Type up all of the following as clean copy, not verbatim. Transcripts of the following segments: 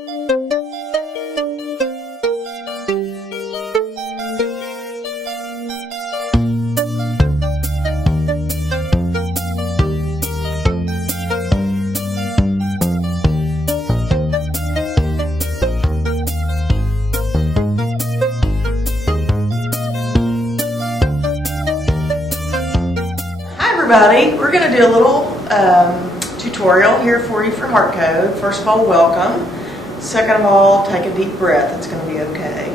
Everybody, we're going to do a little tutorial here for you for Heartcode. First of all, welcome. Second of all, take a deep breath. It's going to be okay.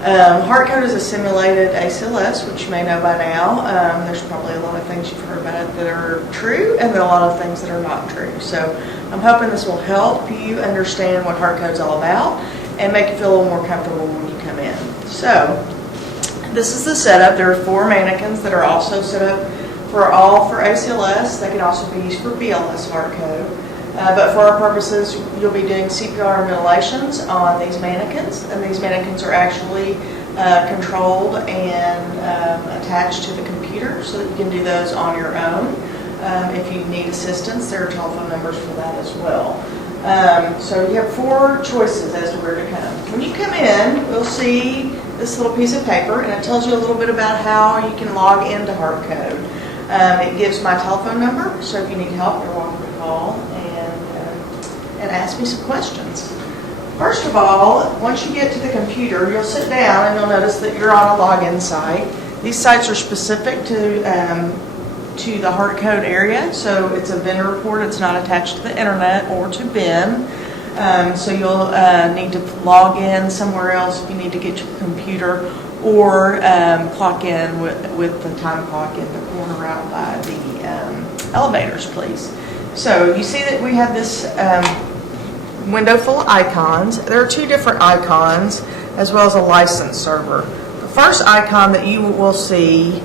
Heartcode is a simulated ACLS, which you may know by now. There's probably a lot of things you've heard about it that are true, and then a lot of things that are not true. So I'm hoping this will help you understand what Heartcode is all about and make you feel a little more comfortable when you come in. So this is the setup. There are 4 mannequins that are also set up for ACLS. They can also be used for BLS Heartcode. But for our purposes, you'll be doing CPR and ventilations on these mannequins, and these mannequins are actually controlled and attached to the computer so that you can do those on your own. If you need assistance, there are telephone numbers for that as well. So you have 4 choices as to where to come. When you come in, you'll see this little piece of paper, and it tells you a little bit about how you can log into Heartcode. It gives my telephone number, so if you need help, you're welcome to call and ask me some questions. First of all, once you get to the computer, you'll sit down and you'll notice that you're on a login site. These sites are specific to the Heartcode area, so it's a vendor report. It's not attached to the internet or to BIM. So you'll need to log in somewhere else if you need to get your computer, or clock in with the time clock in the corner out by the elevators, please. So you see that we have this window full of icons. There are 2 different icons as well as a license server. The first icon that you will see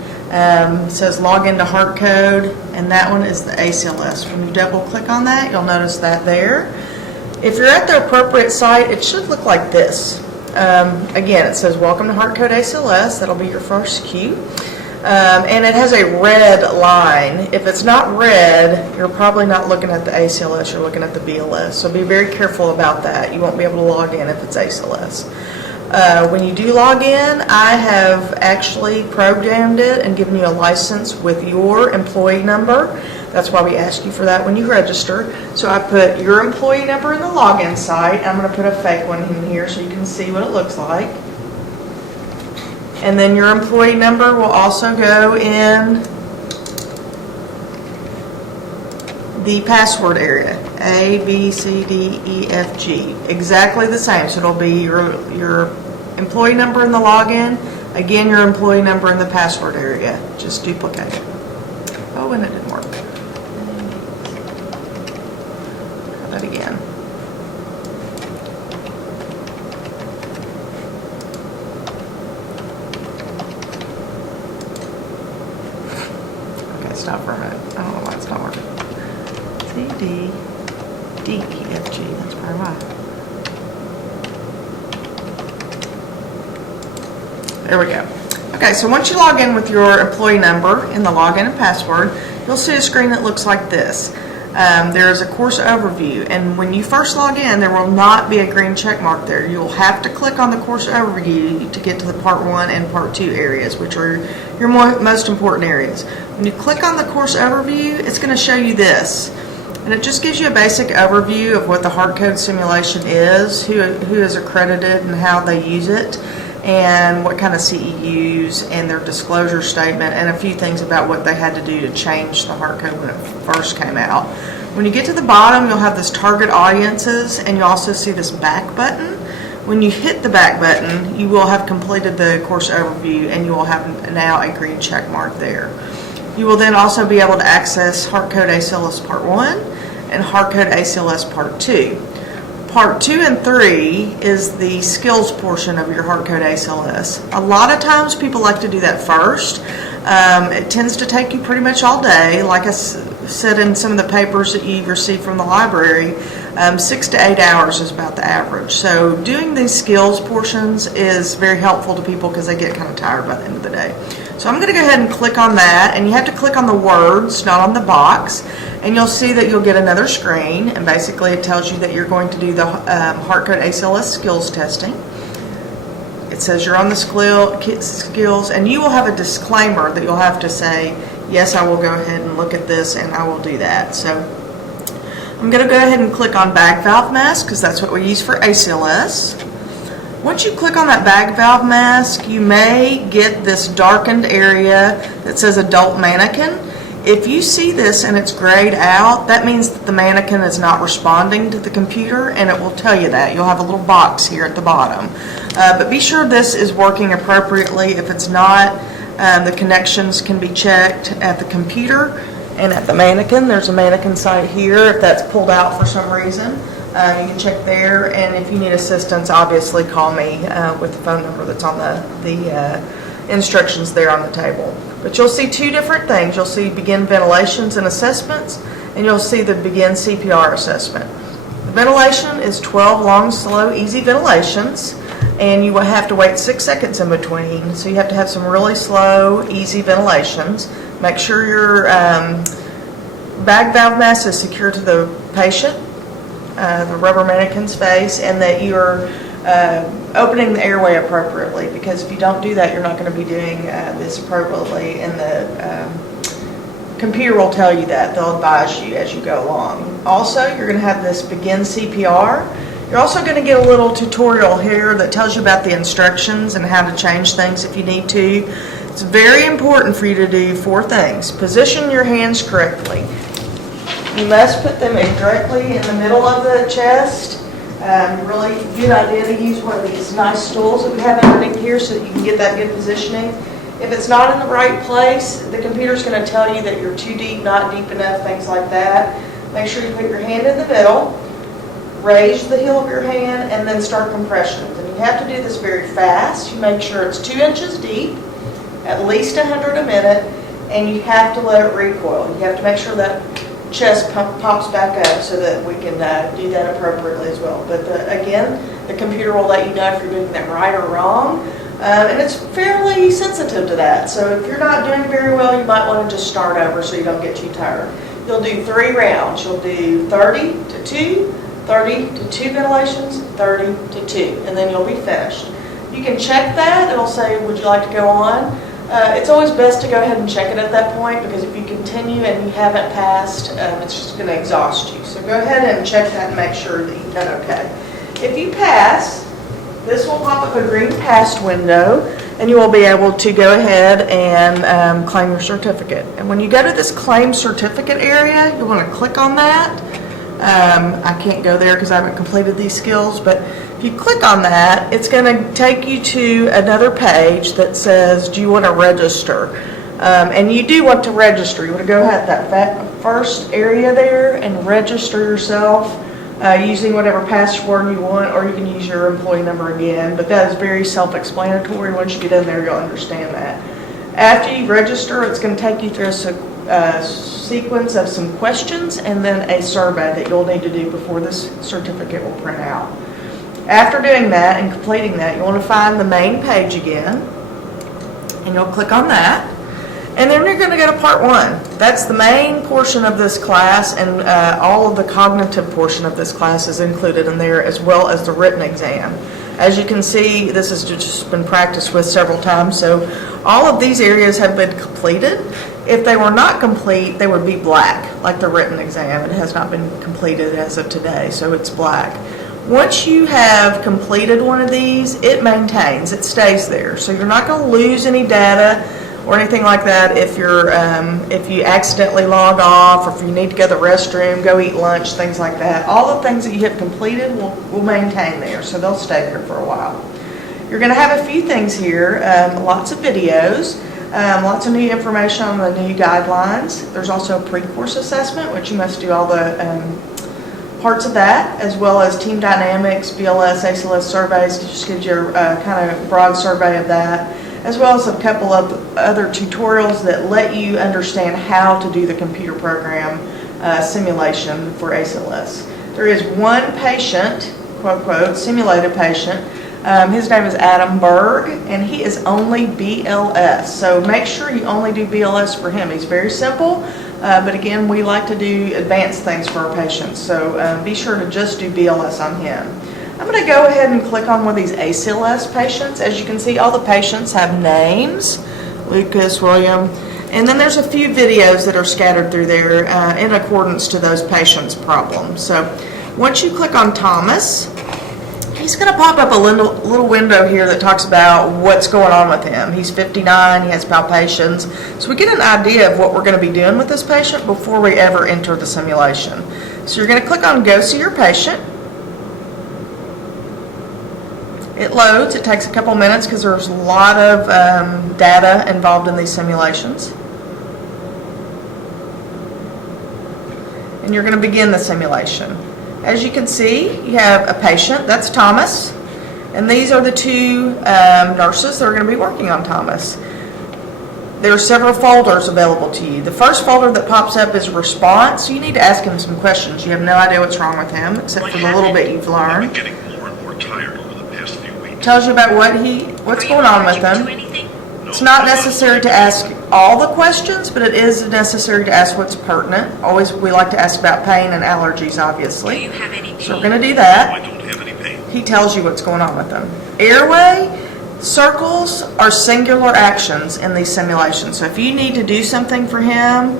says log into Heartcode, and that one is the ACLS. When you double click on that, you'll notice that there. If you're at the appropriate site, it should look like this. Again, it says welcome to Heartcode ACLS. That'll be your first cue. And it has a red line. If it's not red, you're probably not looking at the ACLS, you're looking at the BLS. So be very careful about that. You won't be able to log in if it's ACLS. When you do log in, I have actually programmed it and given you a license with your employee number. That's why we ask you for that when you register. So I put your employee number in the login site. I'm going to put a fake one in here so you can see what it looks like. And then your employee number will also go in the password area, A, B, C, D, E, F, G. Exactly the same. So it'll be your employee number in the login, again your employee number in the password area. Just duplicate it. Oh, and it didn't work. Try that again. Okay, stop for a minute. I don't know why it's not working. C, D, D, E, F, G. That's probably why. There we go. Okay, so once you log in with your employee number in the login and password, you'll see a screen that looks like this. There is a course overview, and when you first log in, there will not be a green check mark there. You'll have to click on the course overview to get to the Part 1 and Part 2 areas, which are your most important areas. When you click on the course overview, it's going to show you this. And it just gives you a basic overview of what the Heartcode simulation is, who is accredited and how they use it, and what kind of CEUs and their disclosure statement, and a few things about what they had to do to change the Heartcode when it first came out. When you get to the bottom, you'll have this target audiences, and you'll also see this back button. When you hit the back button, you will have completed the course overview, and you will have now a green check mark there. You will then also be able to access Heartcode ACLS Part 1 and Heartcode ACLS Part 2. Part 2 and 3 is the skills portion of your Heartcode ACLS. A lot of times people like to do that first. It tends to take you pretty much all day. Like I said in some of the papers that you've received from the library, 6 to 8 hours is about the average. So doing these skills portions is very helpful to people because they get kind of tired by the end of the day. So I'm going to go ahead and click on that, and you have to click on the words, not on the box, and you'll see that you'll get another screen, and basically it tells you that you're going to do the Heartcode ACLS skills testing. It says you're on the skills, and you will have a disclaimer that you'll have to say, yes, I will go ahead and look at this, and I will do that. So I'm going to go ahead and click on bag valve mask, because that's what we use for ACLS. Once you click on that bag valve mask, you may get this darkened area that says adult mannequin. If you see this and it's grayed out, that means that the mannequin is not responding to the computer, and it will tell you that. You'll have a little box here at the bottom. But be sure this is working appropriately. If it's not, the connections can be checked at the computer and at the mannequin. There's a mannequin site here if that's pulled out for some reason. You can check there, and if you need assistance, obviously call me with the phone number that's on the instructions there on the table. But you'll see two different things. You'll see begin ventilations and assessments, and you'll see the begin CPR assessment. The ventilation is 12 long, slow, easy ventilations, and you will have to wait 6 seconds in between. So you have to have some really slow, easy ventilations. Make sure your bag valve mask is secure to the patient, the rubber mannequin's face, and that you're opening the airway appropriately, because if you don't do that, you're not going to be doing this appropriately, and the computer will tell you that. They'll advise you as you go along. Also, you're going to have this begin CPR. You're also going to get a little tutorial here that tells you about the instructions and how to change things if you need to. It's very important for you to do 4 things. Position your hands correctly. You must put them directly in the middle of the chest. Really good idea to use one of these nice stools that we have underneath here so that you can get that good positioning. If it's not in the right place, the computer's going to tell you that you're too deep, not deep enough, things like that. Make sure you put your hand in the middle, raise the heel of your hand, and then start compressions. And you have to do this very fast. You make sure it's 2 inches deep, at least 100 a minute, and you have to let it recoil. You have to make sure that chest pops back up so that we can do that appropriately as well. But again, the computer will let you know if you're doing that right or wrong, and it's fairly sensitive to that. So if you're not doing very well, you might want to just start over so you don't get too tired. You'll do 3 rounds. You'll do 30 to 2, 30 to 2 ventilations, 30 to 2, and then you'll be finished. You can check that. It'll say, would you like to go on? It's always best to go ahead and check it at that point, because if you continue and you haven't passed, it's just going to exhaust you. So go ahead and check that and make sure that you've done okay. If you pass, this will pop up a green pass window, and you will be able to go ahead and claim your certificate. And when you go to this claim certificate area, you'll want to click on that. I can't go there because I haven't completed these skills, but if you click on that, it's going to take you to another page that says, do you want to register? And you do want to register. You want to go ahead that first area there and register yourself using whatever password you want, or you can use your employee number again, but that is very self-explanatory. Once you get in there, you'll understand that. After you register, it's going to take you through a sequence of some questions and then a survey that you'll need to do before this certificate will print out. After doing that and completing that, you want to find the main page again, and you'll click on that, and then you're going to go to part 1. That's the main portion of this class, and all of the cognitive portion of this class is included in there, as well as the written exam. As you can see, this has just been practiced with several times, so all of these areas have been completed. If they were not complete, they would be black, like the written exam. It has not been completed as of today, so it's black. Once you have completed one of these, it maintains, it stays there. So you're not going to lose any data or anything like that if you accidentally log off, or if you need to go to the restroom, go eat lunch, things like that. All the things that you have completed will maintain there, so they'll stay there for a while. You're going to have a few things here, lots of videos, lots of new information on the new guidelines. There's also a pre-course assessment, which you must do all the parts of that, as well as team dynamics, BLS, ACLS surveys, to just give you a kind of broad survey of that, as well as a couple of other tutorials that let you understand how to do the computer program simulation for ACLS. There is one patient, quote, quote, simulated patient, His name is Adam Berg, and he is only BLS. So make sure you only do BLS for him. He's very simple, but again, we like to do advanced things for our patients. So be sure to just do BLS on him. I'm going to go ahead and click on one of these ACLS patients. As you can see, all the patients have names, Lucas, William, and then there's a few videos that are scattered through there in accordance to those patients' problems. So once you click on Thomas, he's going to pop up a little window here that talks about what's going on with him. He's 59, he has palpations. So we get an idea of what we're going to be doing with this patient before we ever enter the simulation. So you're going to click on Go See Your Patient. It loads. It takes a couple minutes because there's a lot of data involved in these simulations. And you're going to begin the simulation. As you can see, you have a patient, that's Thomas, and these are the two nurses that are going to be working on Thomas. There are several folders available to you. The first folder that pops up is response. You need to ask him some questions. You have no idea what's wrong with him, except for the little bit you've learned. I've been getting more and more tired over the past few weeks. Tells you about what's going on with him. It's not necessary to ask all the questions, but it is necessary to ask what's pertinent. Always, we like to ask about pain and allergies, obviously. Do you have any pain? So we're going to do that. I don't have any pain. He tells you what's going on with them. Airway, circles are singular actions in these simulations. So if you need to do something for him,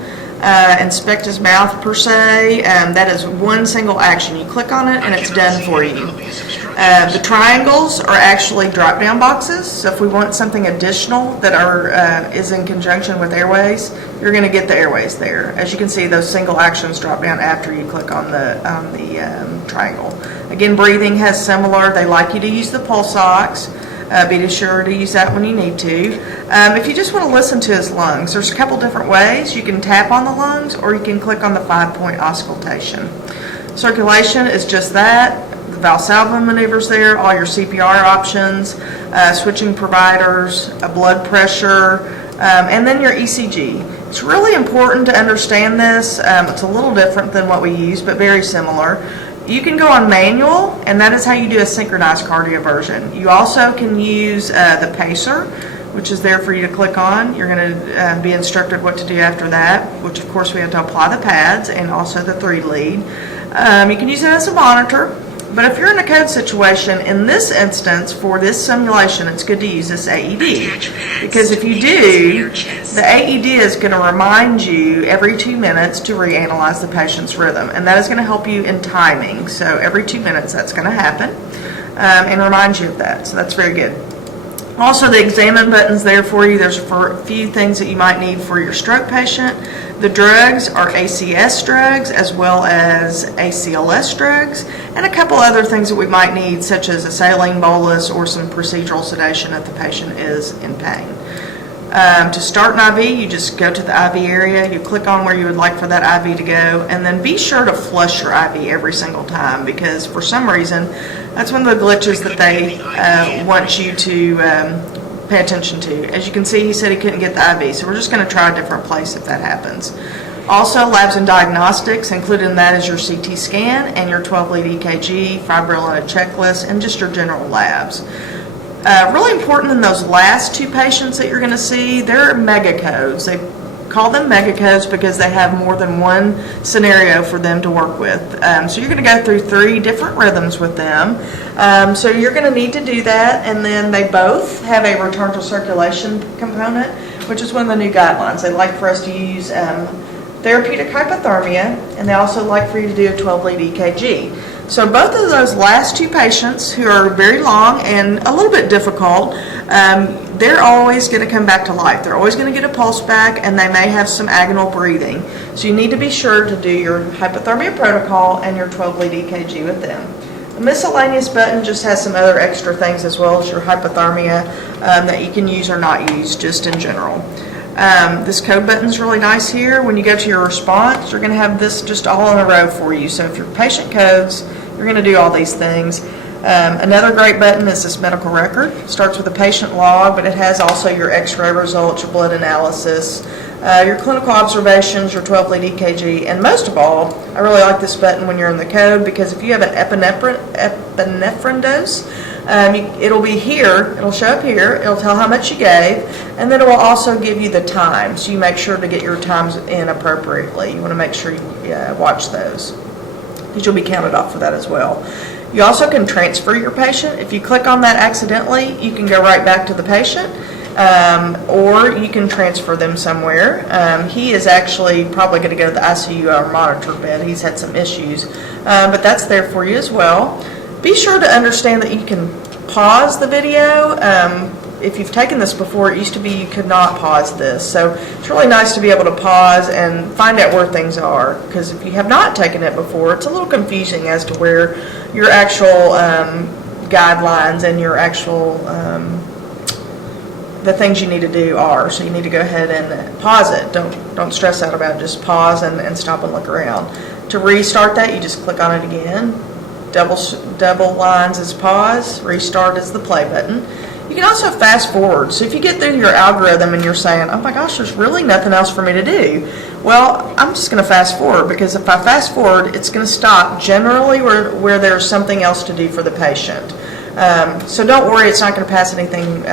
inspect his mouth per se, that is one single action. You click on it and it's done for you. The triangles are actually drop-down boxes, so if we want something additional that is in conjunction with airways, you're going to get the airways there. As you can see, those single actions drop down after you click on the triangle. Again, breathing has similar. They like you to use the pulse ox. Be sure to use that when you need to. If you just want to listen to his lungs, there's a couple different ways. You can tap on the lungs or you can click on the 5-point auscultation. Circulation is just that. The Valsalva maneuvers there, all your CPR options, switching providers, blood pressure, and then your ECG. It's really important to understand this. It's a little different than what we use, but very similar. You can go on manual, and that is how you do a synchronized cardioversion. You also can use the pacer, which is there for you to click on. You're going to be instructed what to do after that, which of course we have to apply the pads and also the 3-lead. You can use it as a monitor, but if you're in a code situation, in this instance, for this simulation, it's good to use this AED. Because if you do, the AED is going to remind you every 2 minutes to reanalyze the patient's rhythm, and that is going to help you in timing. So every 2 minutes that's going to happen and remind you of that. So that's very good. Also, the examine button's there for you. There's a few things that you might need for your stroke patient. The drugs are ACS drugs as well as ACLS drugs, and a couple other things that we might need, such as a saline bolus or some procedural sedation if the patient is in pain. To start an IV, you just go to the IV area, you click on where you would like for that IV to go, and then be sure to flush your IV every single time, because for some reason, that's one of the glitches that they want you to pay attention to. As you can see, he said he couldn't get the IV, so we're just going to try a different place if that happens. Also, labs and diagnostics, included in that is your CT scan and your 12-lead EKG, fibrillin checklist, and just your general labs. Really important in those last two patients that you're going to see, they're mega codes. They call them mega codes because they have more than one scenario for them to work with. So you're going to go through 3 different rhythms with them. So you're going to need to do that, and then they both have a return to circulation component, which is one of the new guidelines. They like for us to use therapeutic hypothermia, and they also like for you to do a 12-lead EKG. So both of those last two patients, who are very long and a little bit difficult, they're always going to come back to life. They're always going to get a pulse back, and they may have some agonal breathing. So you need to be sure to do your hypothermia protocol and your 12-lead EKG with them. The miscellaneous button just has some other extra things as well as your hypothermia that you can use or not use, just in general. This code button is really nice here. When you go to your response, you're going to have this just all in a row for you. So if your patient codes, you're going to do all these things. Another great button is this medical record. It starts with a patient log, but it has also your x-ray results, your blood analysis, your clinical observations, your 12-lead EKG, and most of all, I really like this button when you're in the code, because if you have an epinephrine dose, It'll be here, it'll show up here, it'll tell how much you gave, and then it will also give you the time, so you make sure to get your times in appropriately. You want to make sure you watch those, because you'll be counted off for that as well. You also can transfer your patient. If you click on that accidentally, you can go right back to the patient, or you can transfer them somewhere. He is actually probably going to go to the ICU or monitor bed. He's had some issues, but that's there for you as well. Be sure to understand that you can pause the video. If you've taken this before, it used to be you could not pause this. So it's really nice to be able to pause and find out where things are, because if you have not taken it before, it's a little confusing as to where your actual guidelines and your actual the things you need to do are. So you need to go ahead and pause it. Don't stress out about it. Just pause and stop and look around. To restart that, you just click on it again. Double lines is pause, restart is the play button. You can also fast forward. So if you get through your algorithm and you're saying, oh my gosh, there's really nothing else for me to do, well, I'm just going to fast forward, because if I fast forward, it's going to stop generally where there's something else to do for the patient. So don't worry, it's not going to pass anything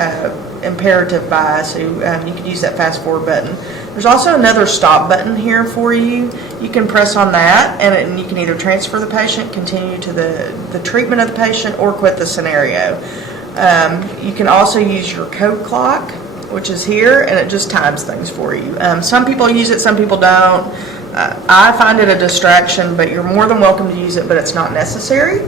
imperative by, so you can use that fast forward button. There's also another stop button here for you. You can press on that, and you can either transfer the patient, continue to the treatment of the patient, or quit the scenario. You can also use your code clock, which is here, and it just times things for you. Some people use it, some people don't. I find it a distraction, but you're more than welcome to use it, but it's not necessary.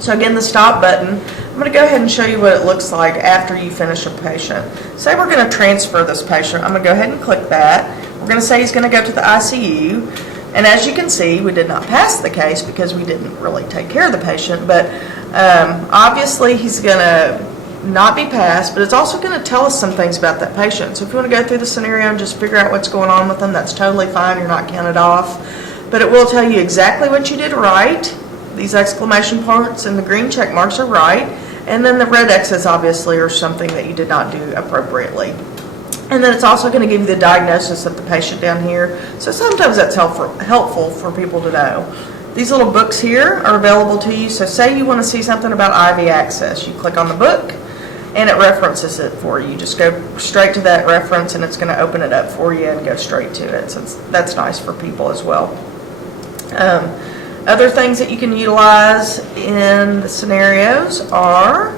So again, the stop button, I'm going to go ahead and show you what it looks like after you finish a patient. Say we're going to transfer this patient. I'm going to go ahead and click that. We're going to say he's going to go to the ICU. And as you can see, we did not pass the case because we didn't really take care of the patient. But obviously he's going to not be passed, but it's also going to tell us some things about that patient. So if you want to go through the scenario and just figure out what's going on with them, that's totally fine. You're not counted off. But it will tell you exactly what you did right. These exclamation points and the green check marks are right, and then the red X's obviously are something that you did not do appropriately. And then it's also going to give you the diagnosis of the patient down here, so sometimes that's helpful for people to know. These little books here are available to you, so say you want to see something about IV access. You click on the book, and it references it for you. Just go straight to that reference, and it's going to open it up for you and go straight to it, so that's nice for people as well. Other things that you can utilize in the scenarios are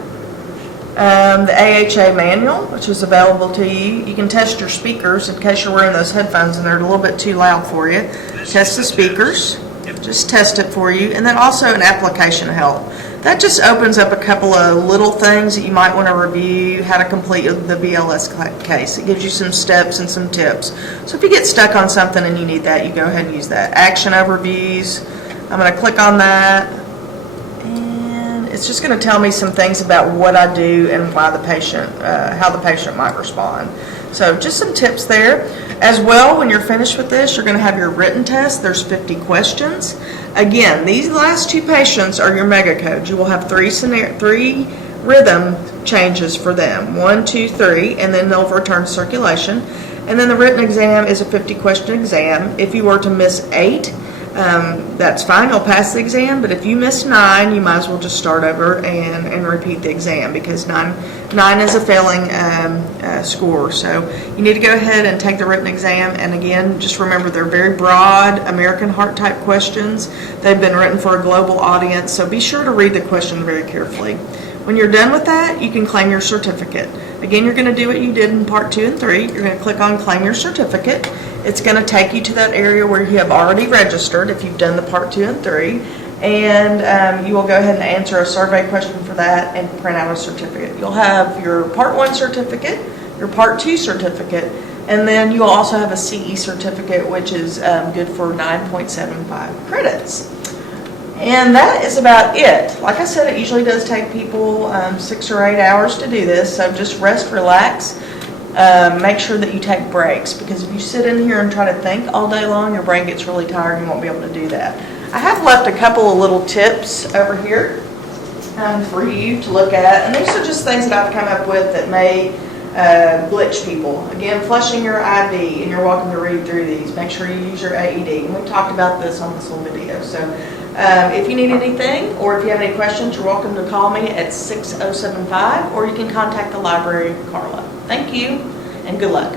the AHA manual, which is available to you. You can test your speakers in case you're wearing those headphones and they're a little bit too loud for you. Test the speakers. Just test it for you. And then also an application help. That just opens up a couple of little things that you might want to review, how to complete the BLS case. It gives you some steps and some tips. So if you get stuck on something and you need that, you go ahead and use that. Action overviews. I'm going to click on that, and it's just going to tell me some things about what I do and why the patient, how the patient might respond. So just some tips there. As well, when you're finished with this, you're going to have your written test. There's 50 questions. Again, these last two patients are your mega codes. You will have three rhythm changes for them. 1, 2, 3, and then they'll return to circulation. And then the written exam is a 50-question exam. If you were to miss 8, that's fine, you'll pass the exam, but if you miss 9, you might as well just start over and repeat the exam, because 9 is a failing score. So you need to go ahead and take the written exam, and again, just remember they're very broad American Heart type questions. They've been written for a global audience, so be sure to read the question very carefully. When you're done with that, you can claim your certificate. Again, you're going to do what you did in part 2 and 3. You're going to click on claim your certificate. It's going to take you to that area where you have already registered if you've done the part 2 and 3. And you will go ahead and answer a survey question for that and print out a certificate. You'll have your part 1 certificate, your part 2 certificate, and then you'll also have a CE certificate, which is good for 9.75 credits. And that is about it. Like I said, it usually does take people 6 or 8 hours to do this, so just rest, relax. Make sure that you take breaks, because if you sit in here and try to think all day long, your brain gets really tired and you won't be able to do that. I have left a couple of little tips over here for you to look at, and these are just things that I've come up with that may glitch people. Again, flushing your ID, and you're welcome to read through these. Make sure you use your AED, and we talked about this on this little video. So If you need anything, or if you have any questions, you're welcome to call me at 6075, or you can contact the library, Carla. Thank you, and good luck.